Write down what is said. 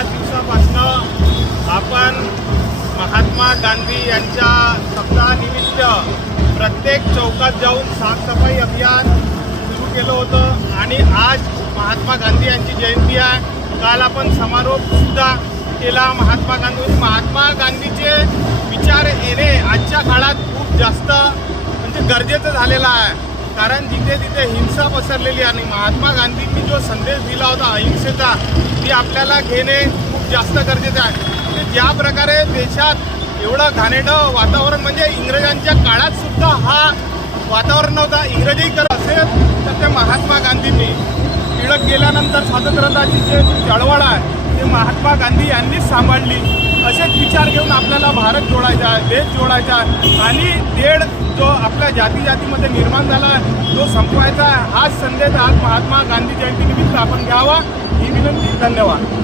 5 दिवसापासून आपण महात्मा गांधी यांच्या सप्ताहानिमित्त प्रत्येक चौकात जाऊन साफसफाई अभियान सुरू केलं होतं आणि आज महात्मा गांधी यांची जयंती आहे। काल आपण समारोपसुद्धा केला। महात्मा गांधीचे विचार येणे आजच्या काळात खूप जास्त म्हणजे गरजेचं झालेलं आहे, कारण जिथे तिथे हिंसा पसरलेली आणि महात्मा गांधींनी जो संदेश दिला होता अहिंसेचा ती आपल्याला घेणे खूप जास्त गरजेचं आहे। म्हणजे ज्या प्रकारे देशात एवढं घाणेरडं वातावरण म्हणजे इंग्रजांच्या काळात सुद्धा हा वातावरण नव्हता, इंग्रजीकरण असेल तर ते महात्मा गांधींनी टिळक गेल्यानंतर स्वातंत्र्याची जे चळवळ आहे ते महात्मा गांधी यांनीच सांभाळली। असेच विचार घेऊन आपल्याला भारत जोडायचा आहे, देश जोडायचा आहे आणि तेढ जो आपल्या जातीमध्ये निर्माण झाला आहे तो संपवायचा आहे। हाच संदेश आज महात्मा गांधी जयंतीनिमित्त आपण घ्यावा ही विनंती। धन्यवाद।